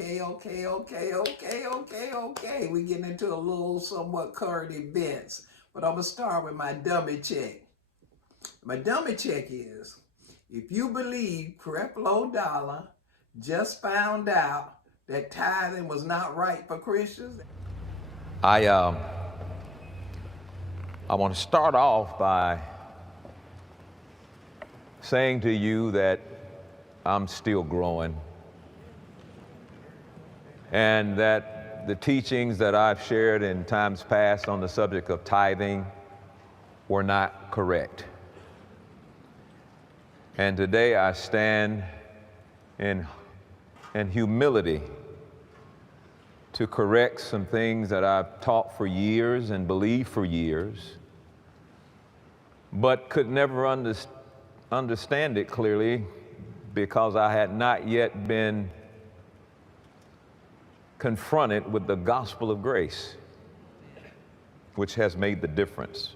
okay. We getting into a little somewhat current events, but I'm gonna start with my dummy check. My dummy check is, if you believe Creflo Dollar just found out that tithing was not right for Christians. I want to start off by saying to you that I'm still growing, and that the teachings that I've shared in times past on the subject of tithing were not correct. And today I stand in humility to correct some things that I've taught for years and believed for years, but could never understand it clearly because I had not yet been confronted with the gospel of grace, which has made the difference.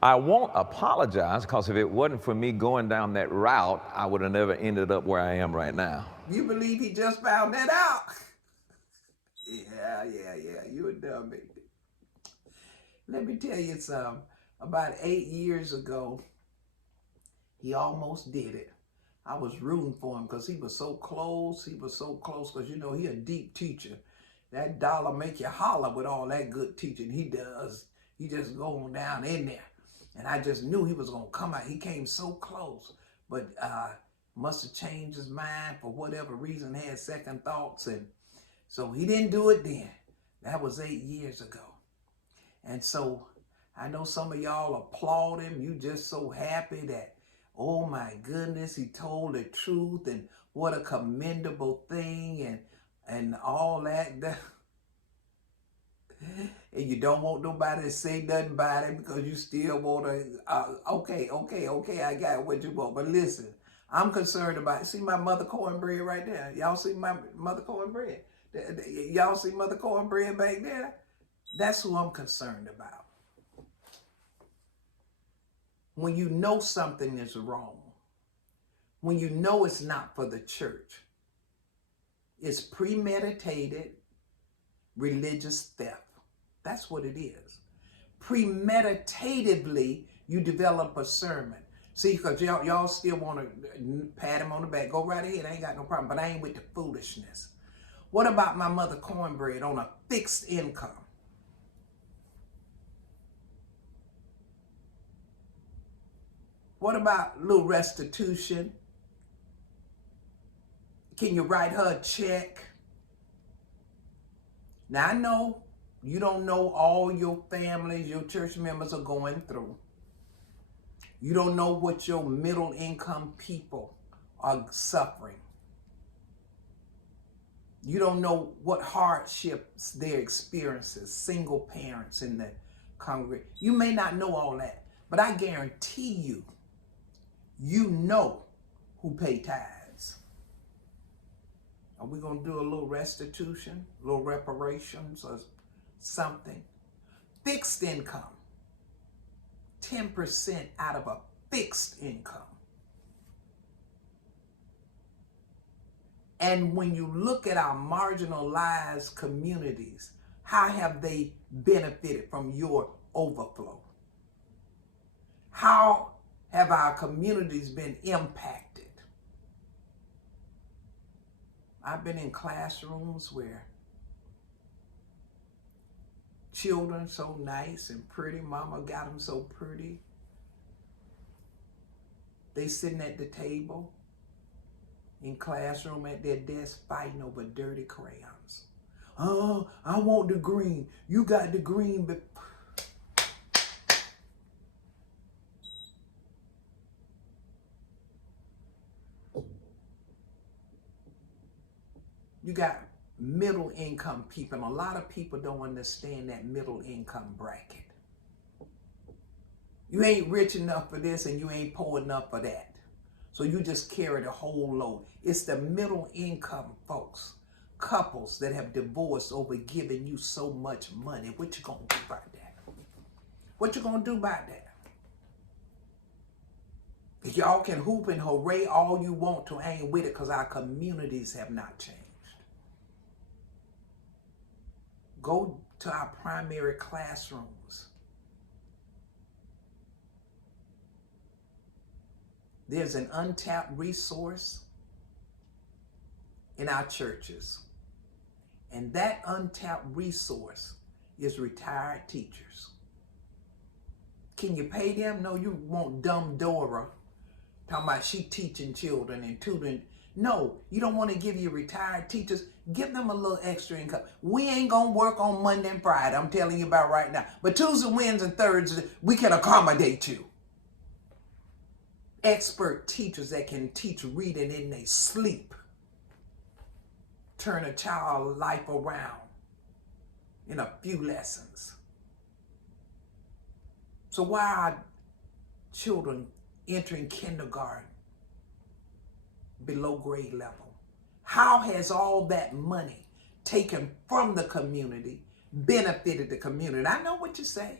I won't apologize, because if it wasn't for me going down that route, I would have never ended up where I am right now. You believe he just found that out? Yeah, you a dummy. Let me tell you something. About 8 years ago, he almost did it. I was rooting for him because he was so close. Because, you know, he a deep teacher. That dollar make you holler with all that good teaching he does. He just going down in there. And I just knew he was going to come out. He came so close, but must have changed his mind for whatever reason, had second thoughts. And so he didn't do it then. That was 8 years ago. And so I know some of y'all applaud him. You just so happy that, oh my goodness, he told the truth and what a commendable thing and all that. And you don't want nobody to say nothing about it because you still want to, okay, I got what you want. But listen, I'm concerned about, see my mother cornbread right there? Y'all see my mother cornbread? Y'all see mother cornbread back there? That's who I'm concerned about. When you know something is wrong, when you know it's not for the church, it's premeditated religious theft. That's what it is. Premeditatively, you develop a sermon. See, because y'all still want to pat him on the back. Go right ahead. I ain't got no problem. But I ain't with the foolishness. What about my mother cornbread on a fixed income? What about little restitution? Can you write her a check? Now, I know you don't know all your families, your church members are going through. You don't know what your middle income people are suffering. You don't know what hardships they're experiencing, single parents in the congregation. You may not know all that, but I guarantee you know who pay tithes. Are we going to do a little restitution, a little reparations or something? Fixed income. 10% out of a fixed income. And when you look at our marginalized communities, how have they benefited from your overflow? How have our communities been impacted? I've been in classrooms where children so nice and pretty, mama got them so pretty. They sitting at the table in classroom at their desk fighting over dirty crayons. Oh, I want the green. You got the green, but you got middle income people. A lot of people don't understand that middle income bracket. You ain't rich enough for this and you ain't poor enough for that. So you just carry the whole load. It's the middle income folks, couples that have divorced over giving you so much money. What you gonna do about that? What you gonna do about that? Y'all can hoop and hooray all you want to, I ain't with it, because our communities have not changed. Go to our primary classrooms. There's an untapped resource in our churches. And that untapped resource is retired teachers. Can you pay them? No, you want dumb Dora talking about she teaching children and tutoring. No, you don't want to give your retired teachers, give them a little extra income. We ain't going to work on Monday and Friday, I'm telling you about right now. But Tuesday, Wednesdays, and Thursdays, we can accommodate you. Expert teachers that can teach reading in their sleep. Turn a child's life around in a few lessons. So why are children entering kindergarten below grade level? How has all that money taken from the community benefited the community? I know what you say.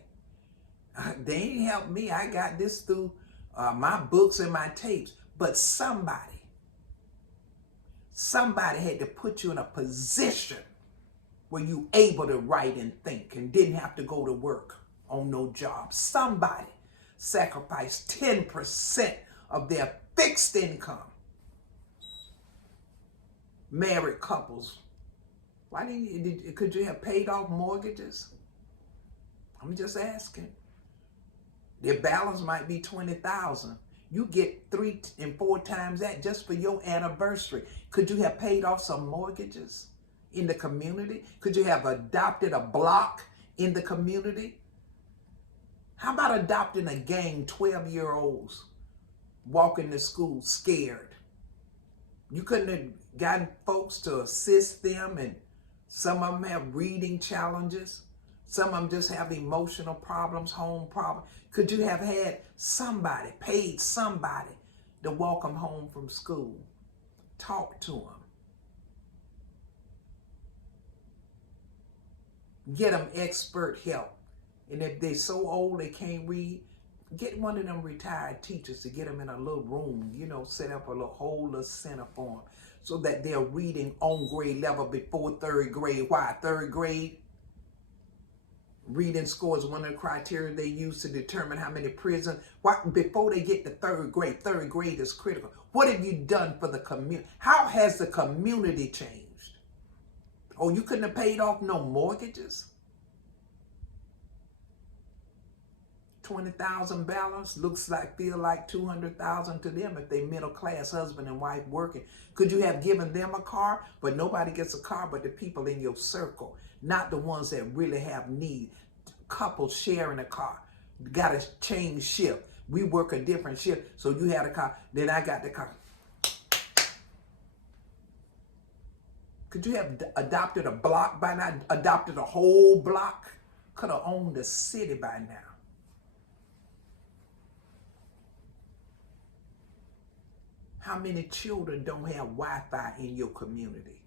They ain't helped me. I got this through my books and my tapes. But somebody had to put you in a position where you able to write and think and didn't have to go to work on no job. Somebody sacrificed 10% of their fixed income. Married couples, why could you have paid off mortgages? I'm just asking. Their balance might be $20,000. You get 3 and 4 times that just for your anniversary. Could you have paid off some mortgages in the community? Could you have adopted a block in the community? How about adopting a gang, 12-year-olds walking to school scared? You couldn't have gotten folks to assist them, and some of them have reading challenges. Some of them just have emotional problems, home problems. Could you have had somebody, paid somebody to walk them home from school? Talk to them. Get them expert help. And if they're so old they can't read, get one of them retired teachers to get them in a little room, set up a whole little center for them so that they're reading on grade level before 3rd grade. Why? 3rd grade? Reading score is one of the criteria they use to determine how many prisons. Before they get to 3rd grade, 3rd grade is critical. What have you done for the community? How has the community changed? Oh, you couldn't have paid off no mortgages? 20,000 balance feel like 200,000 to them if they middle class, husband and wife working. Could you have given them a car? But nobody gets a car but the people in your circle, not the ones that really have need. Couples sharing a car, got to change shift. We work a different shift, so you had a car, then I got the car. Could you have adopted a block by now? Adopted a whole block? Could have owned the city by now. How many children don't have Wi-Fi in your community?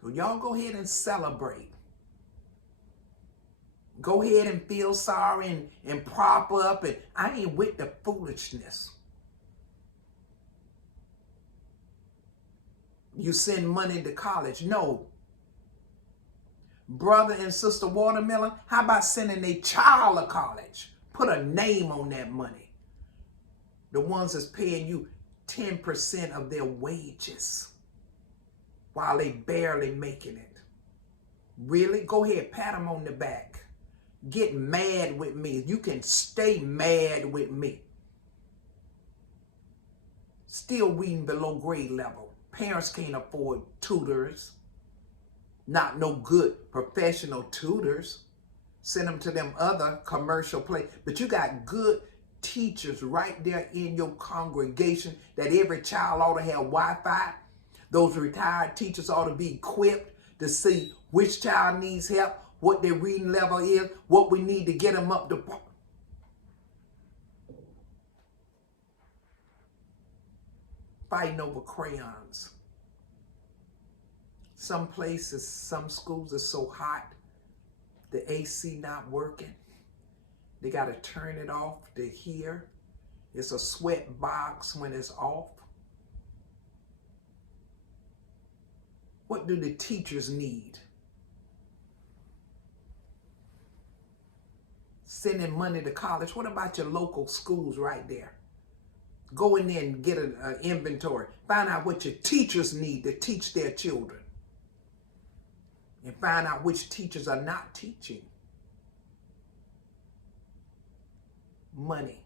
So y'all go ahead and celebrate. Go ahead and feel sorry and prop up. And I ain't with the foolishness. You send money to college. No. Brother and sister Watermelon, how about sending a child to college? Put a name on that money. The ones that's paying you 10% of their wages while they barely making it. Really? Go ahead, pat them on the back. Get mad with me. You can stay mad with me. Still reading below grade level. Parents can't afford tutors. Not no good professional tutors. Send them to them other commercial places. But you got good teachers right there in your congregation that every child ought to have Wi-Fi. Those retired teachers ought to be equipped to see which child needs help, what their reading level is, what we need to get them up to. Fighting over crayons. Some places, some schools are so hot, the AC not working. They got to turn it off to hear. It's a sweat box when it's off. What do the teachers need? Sending money to college. What about your local schools right there? Go in there and get an inventory. Find out what your teachers need to teach their children. And find out which teachers are not teaching. Money.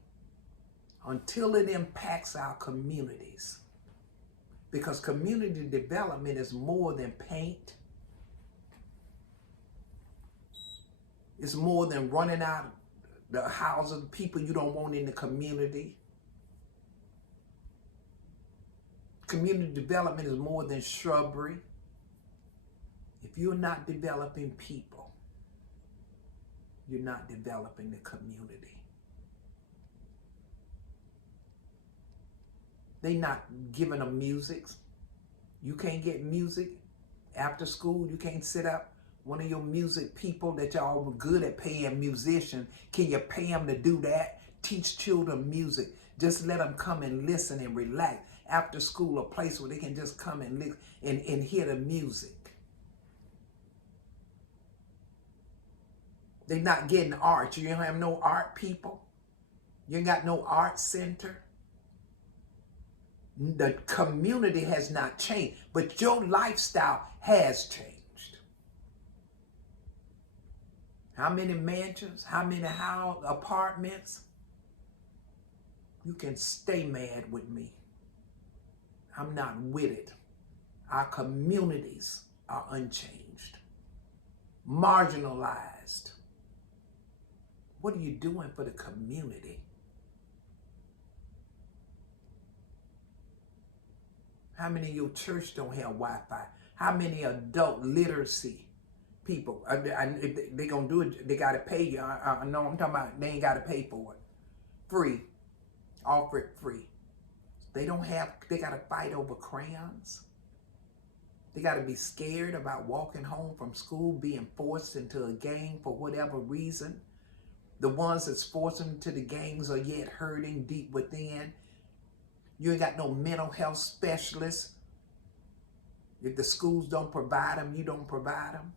Until it impacts our communities. Because community development is more than paint. It's more than running out the houses of people you don't want in the community. Community development is more than shrubbery. If you're not developing people, you're not developing the community. They not giving them music. You can't get music after school. You can't sit up. One of your music people that y'all were good at paying musicians, can you pay them to do that? Teach children music. Just let them come and listen and relax. After school, a place where they can just come and listen and hear the music. They're not getting art. You don't have no art people. You ain't got no art center. The community has not changed, but your lifestyle has changed. How many mansions? How many apartments? You can stay mad with me. I'm not with it. Our communities are unchanged, marginalized. What are you doing for the community? How many of your church don't have Wi-Fi? How many adult literacy people? They gonna do it, they gotta pay you. I know I'm talking about they ain't gotta pay for it. Free. Offer it free. They gotta fight over crayons. They gotta be scared about walking home from school, being forced into a gang for whatever reason. The ones that's forced them to the gangs are yet hurting deep within. You ain't got no mental health specialists. If the schools don't provide them, you don't provide them.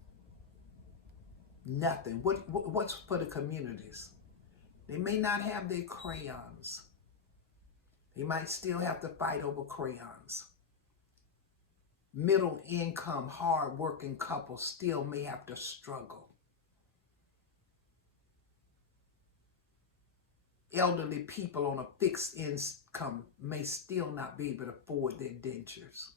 Nothing. What's for the communities? They may not have their crayons. They might still have to fight over crayons. Middle income, hard-working couples still may have to struggle. Elderly people on a fixed income may still not be able to afford their dentures.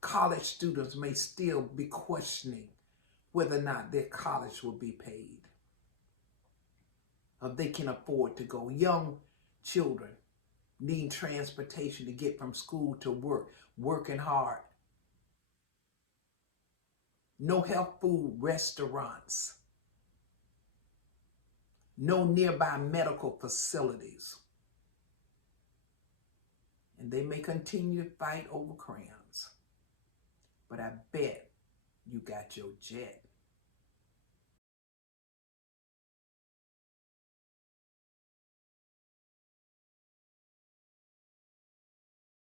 College students may still be questioning whether or not their college will be paid, if they can afford to go. Young children need transportation to get from school to work, working hard. No health food restaurants. No nearby medical facilities. And they may continue to fight over crayons. But I bet you got your jet.